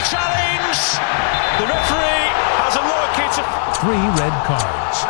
penalty challenge. The referee has a look. It's a 3 red cards.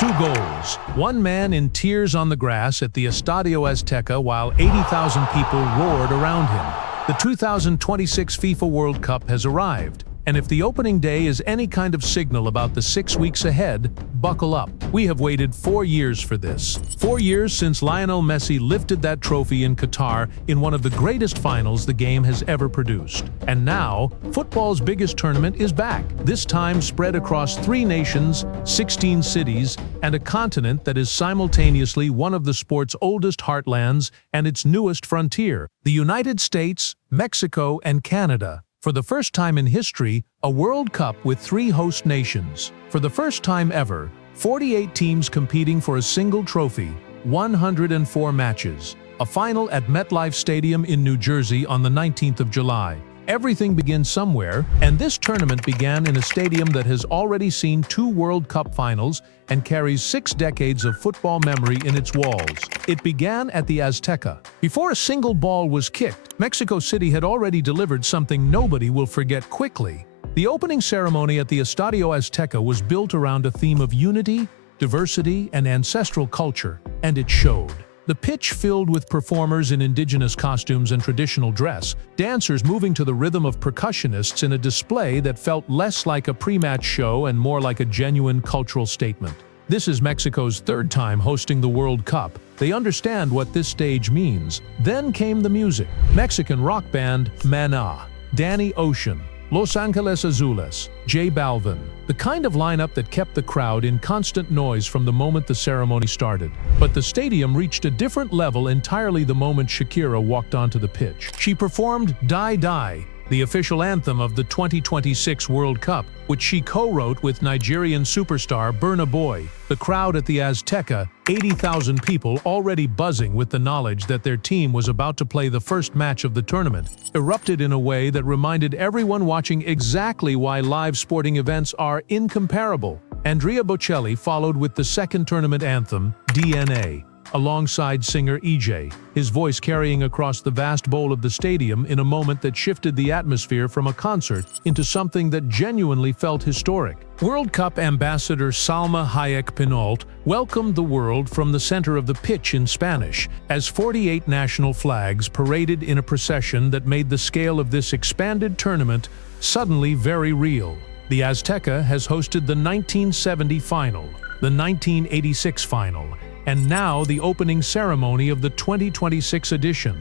2 goals. 1 man in tears on the grass at the Estadio Azteca while 80,000 people roared around him. The 2026 FIFA World Cup has arrived, and if the opening day is any kind of signal about the 6 weeks ahead, buckle up. We have waited 4 years for this. 4 years since Lionel Messi lifted that trophy in Qatar in one of the greatest finals the game has ever produced. And now, football's biggest tournament is back, this time spread across 3 nations, 16 cities, and a continent that is simultaneously one of the sport's oldest heartlands and its newest frontier, the United States, Mexico, and Canada. For the first time in history, a World Cup with 3 host nations. For the first time ever, 48 teams competing for a single trophy, 104 matches. A final at MetLife Stadium in New Jersey on the 19th of July. Everything begins somewhere, and this tournament began in a stadium that has already seen 2 World Cup finals and carries 6 decades of football memory in its walls. It began at the Azteca. Before a single ball was kicked, Mexico City had already delivered something nobody will forget quickly. The opening ceremony at the Estadio Azteca was built around a theme of unity, diversity, and ancestral culture, and it showed. The pitch filled with performers in indigenous costumes and traditional dress, dancers moving to the rhythm of percussionists in a display that felt less like a pre-match show and more like a genuine cultural statement. This is Mexico's 3rd time hosting the World Cup. They understand what this stage means. Then came the music. Mexican rock band Maná, Danny Ocean, Los Angeles Azules, J Balvin. The kind of lineup that kept the crowd in constant noise from the moment the ceremony started. But the stadium reached a different level entirely the moment Shakira walked onto the pitch. She performed Die Die, the official anthem of the 2026 World Cup, which she co-wrote with Nigerian superstar Burna Boy. The crowd at the Azteca, 80,000 people already buzzing with the knowledge that their team was about to play the first match of the tournament, erupted in a way that reminded everyone watching exactly why live sporting events are incomparable. Andrea Bocelli followed with the second tournament anthem, DNA, alongside singer EJ, his voice carrying across the vast bowl of the stadium in a moment that shifted the atmosphere from a concert into something that genuinely felt historic. World Cup ambassador Salma Hayek Pinault welcomed the world from the center of the pitch in Spanish, as 48 national flags paraded in a procession that made the scale of this expanded tournament suddenly very real. The Azteca has hosted the 1970 final, the 1986 final, and now the opening ceremony of the 2026 edition.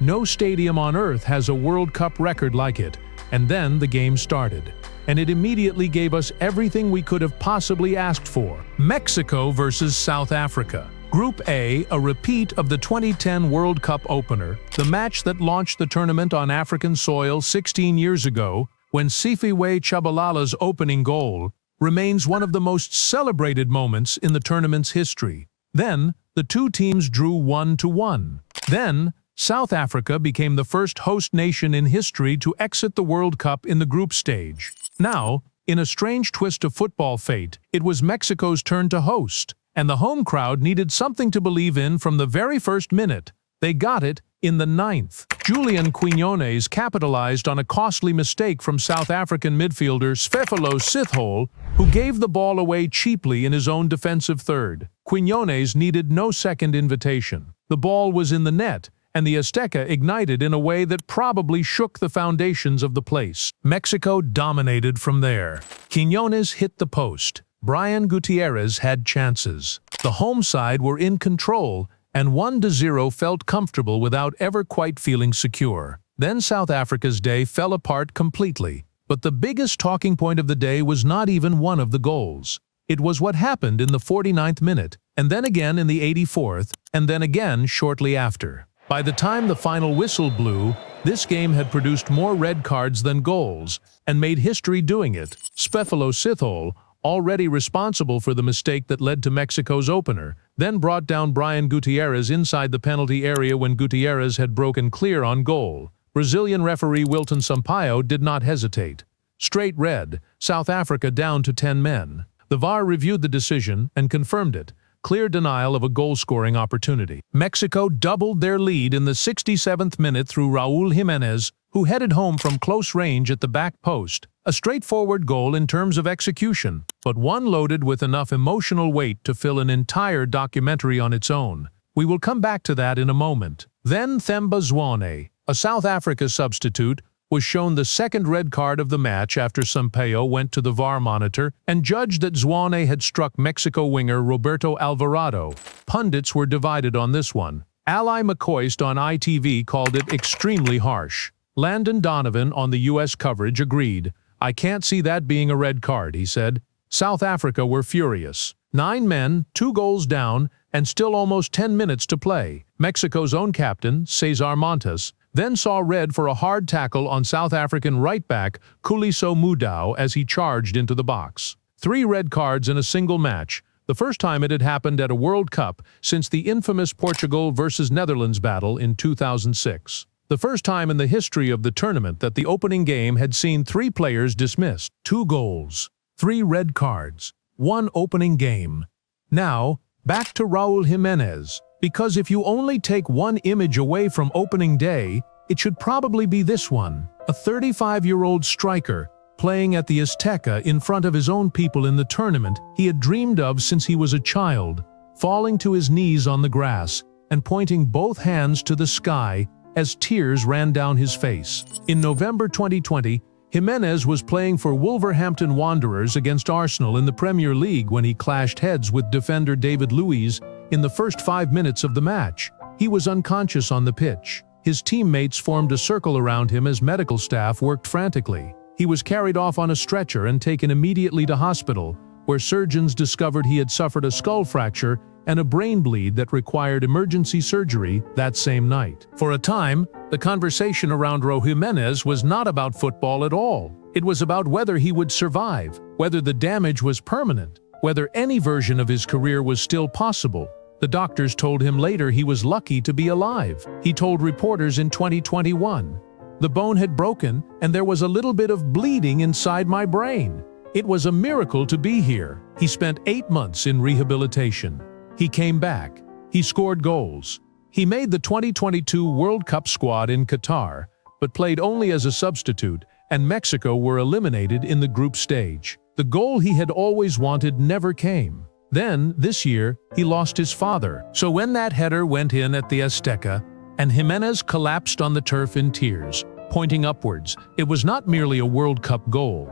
No stadium on earth has a World Cup record like it. And then the game started. And it immediately gave us everything we could have possibly asked for. Mexico versus South Africa. Group A, a repeat of the 2010 World Cup opener, the match that launched the tournament on African soil 16 years ago, when Sifiwe Chabalala's opening goal, remains one of the most celebrated moments in the tournament's history. Then, the 2 teams drew 1-1. Then, South Africa became the first host nation in history to exit the World Cup in the group stage. Now, in a strange twist of football fate, it was Mexico's turn to host, and the home crowd needed something to believe in from the very first minute. They got it in the 9th. Julian Quinones capitalized on a costly mistake from South African midfielder Sfefalo Sithole, who gave the ball away cheaply in his own defensive third. Quinones needed no second invitation. The ball was in the net, and the Azteca ignited in a way that probably shook the foundations of the place. Mexico dominated from there. Quinones hit the post. Brian Gutierrez had chances. The home side were in control, and 1-0 felt comfortable without ever quite feeling secure. Then South Africa's day fell apart completely. But the biggest talking point of the day was not even one of the goals. It was what happened in the 49th minute, and then again in the 84th, and then again shortly after. By the time the final whistle blew, this game had produced more red cards than goals, and made history doing it. Sfefalo Sithole, already responsible for the mistake that led to Mexico's opener, then brought down Brian Gutierrez inside the penalty area when Gutierrez had broken clear on goal. Brazilian referee Wilton Sampaio did not hesitate. Straight red, South Africa down to 10 men. The VAR reviewed the decision and confirmed it, clear denial of a goal-scoring opportunity. Mexico doubled their lead in the 67th minute through Raúl Jiménez, who headed home from close range at the back post. A straightforward goal in terms of execution, but one loaded with enough emotional weight to fill an entire documentary on its own. We will come back to that in a moment. Then Themba Zwane, a South Africa substitute, was shown the second red card of the match after Sampaio went to the VAR monitor and judged that Zwane had struck Mexico winger Roberto Alvarado. Pundits were divided on this one. Ally McCoist on ITV called it extremely harsh. Landon Donovan on the U.S. coverage agreed. "I can't see that being a red card," he said. South Africa were furious. 9 men, 2 goals down, and still almost 10 minutes to play. Mexico's own captain, Cesar Montes, then saw red for a hard tackle on South African right-back Kuliso Mudau as he charged into the box. 3 red cards in a single match, the first time it had happened at a World Cup since the infamous Portugal versus Netherlands battle in 2006. The first time in the history of the tournament that the opening game had seen 3 players dismissed. 2 goals, 3 red cards, 1 opening game. Now, back to Raúl Jiménez. Because if you only take one image away from opening day, it should probably be this one. A 35-year-old striker playing at the Azteca in front of his own people in the tournament he had dreamed of since he was a child, falling to his knees on the grass and pointing both hands to the sky as tears ran down his face. In November 2020, Jiménez was playing for Wolverhampton Wanderers against Arsenal in the Premier League when he clashed heads with defender David Luiz in the first 5 minutes of the match. He was unconscious on the pitch. His teammates formed a circle around him as medical staff worked frantically. He was carried off on a stretcher and taken immediately to hospital, where surgeons discovered he had suffered a skull fracture and a brain bleed that required emergency surgery that same night. For a time, the conversation around Raúl Jiménez was not about football at all. It was about whether he would survive, whether the damage was permanent, whether any version of his career was still possible. The doctors told him later he was lucky to be alive. He told reporters in 2021, "The bone had broken and there was a little bit of bleeding inside my brain. It was a miracle to be here." He spent 8 months in rehabilitation. He came back. He scored goals. He made the 2022 World Cup squad in Qatar, but played only as a substitute, and Mexico were eliminated in the group stage. The goal he had always wanted never came. Then, this year, he lost his father. So when that header went in at the Azteca, and Jiménez collapsed on the turf in tears, pointing upwards, it was not merely a World Cup goal.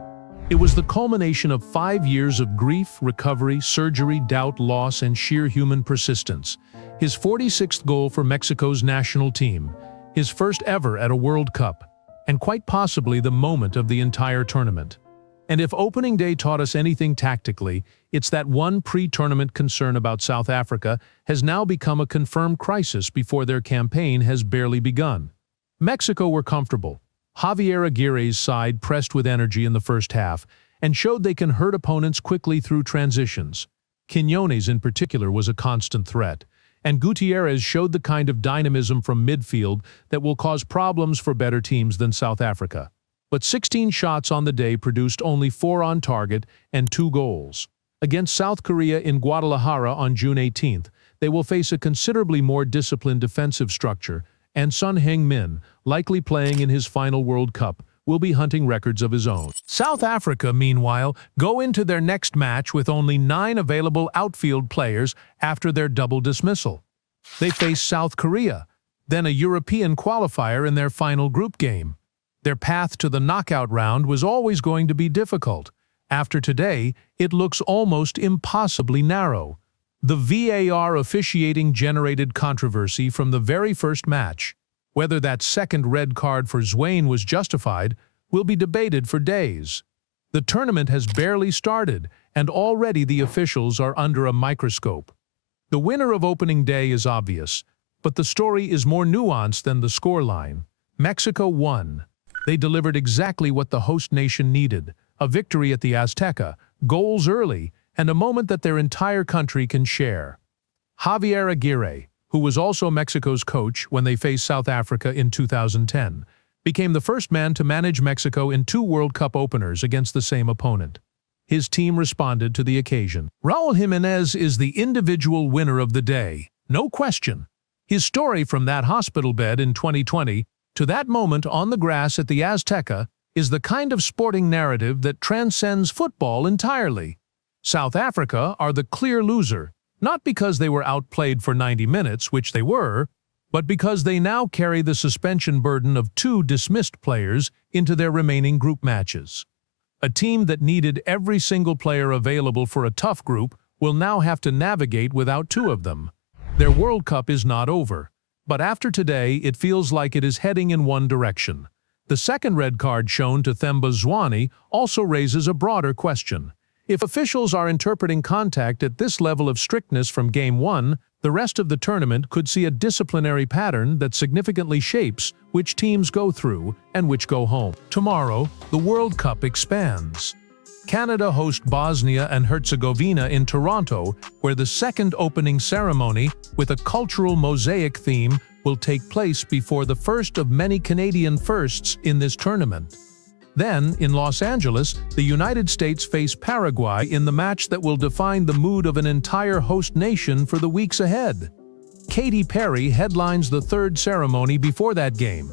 It was the culmination of 5 years of grief, recovery, surgery, doubt, loss, and sheer human persistence. His 46th goal for Mexico's national team, his first ever at a World Cup, and quite possibly the moment of the entire tournament. And if opening day taught us anything tactically, it's that one pre-tournament concern about South Africa has now become a confirmed crisis before their campaign has barely begun. Mexico were comfortable. Javier Aguirre's side pressed with energy in the first half and showed they can hurt opponents quickly through transitions. Quiñones in particular was a constant threat, and Gutierrez showed the kind of dynamism from midfield that will cause problems for better teams than South Africa. But 16 shots on the day produced only 4 on target and 2 goals. Against South Korea in Guadalajara on June 18th, they will face a considerably more disciplined defensive structure, and Son Heung-min, likely playing in his final World Cup, will be hunting records of his own. South Africa, meanwhile, go into their next match with only 9 available outfield players after their double dismissal. They face South Korea, then a European qualifier in their final group game. Their path to the knockout round was always going to be difficult. After today, it looks almost impossibly narrow. The VAR officiating generated controversy from the very first match. Whether that second red card for Zwane was justified will be debated for days. The tournament has barely started, and already the officials are under a microscope. The winner of opening day is obvious, but the story is more nuanced than the scoreline. Mexico won. They delivered exactly what the host nation needed: a victory at the Azteca, goals early, and a moment that their entire country can share. Javier Aguirre, who was also Mexico's coach when they faced South Africa in 2010, became the first man to manage Mexico in 2 World Cup openers against the same opponent. His team responded to the occasion. Raúl Jiménez is the individual winner of the day, no question. His story from that hospital bed in 2020 to that moment on the grass at the Azteca is the kind of sporting narrative that transcends football entirely. South Africa are the clear loser, not because they were outplayed for 90 minutes, which they were, but because they now carry the suspension burden of 2 dismissed players into their remaining group matches. A team that needed every single player available for a tough group will now have to navigate without 2 of them. Their World Cup is not over, but after today it feels like it is heading in one direction. The second red card shown to Themba Zwane also raises a broader question. If officials are interpreting contact at this level of strictness from Game 1, the rest of the tournament could see a disciplinary pattern that significantly shapes which teams go through and which go home. Tomorrow, the World Cup expands. Canada host Bosnia and Herzegovina in Toronto, where the second opening ceremony, with a cultural mosaic theme, will take place before the first of many Canadian firsts in this tournament. Then, in Los Angeles, the United States face Paraguay in the match that will define the mood of an entire host nation for the weeks ahead. Katy Perry headlines the third ceremony before that game.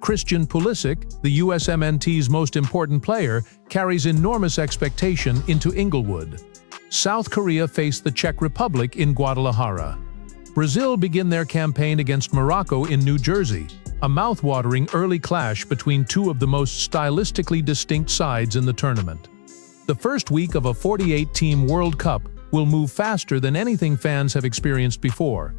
Christian Pulisic, the USMNT's most important player, carries enormous expectation into Inglewood. South Korea face the Czech Republic in Guadalajara. Brazil begin their campaign against Morocco in New Jersey, a mouth-watering early clash between 2 of the most stylistically distinct sides in the tournament. The first week of a 48-team World Cup will move faster than anything fans have experienced before.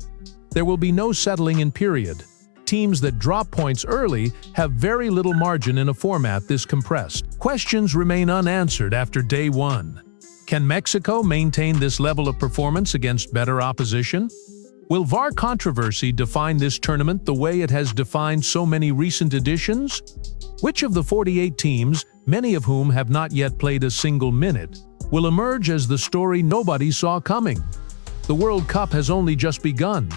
There will be no settling in period. Teams that drop points early have very little margin in a format this compressed. Questions remain unanswered after day 1. Can Mexico maintain this level of performance against better opposition? Will VAR controversy define this tournament the way it has defined so many recent editions? Which of the 48 teams, many of whom have not yet played a single minute, will emerge as the story nobody saw coming? The World Cup has only just begun,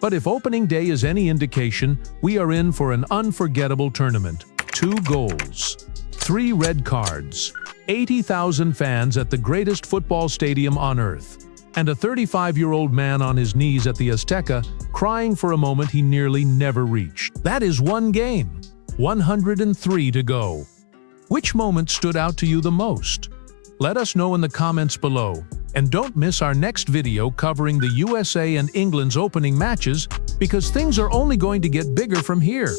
but if opening day is any indication, we are in for an unforgettable tournament. 2 goals, 3 red cards, 80,000 fans at the greatest football stadium on earth, and a 35-year-old man on his knees at the Azteca, crying for a moment he nearly never reached. That is one game, 103 to go. Which moment stood out to you the most? Let us know in the comments below, and don't miss our next video covering the USA and England's opening matches, because things are only going to get bigger from here.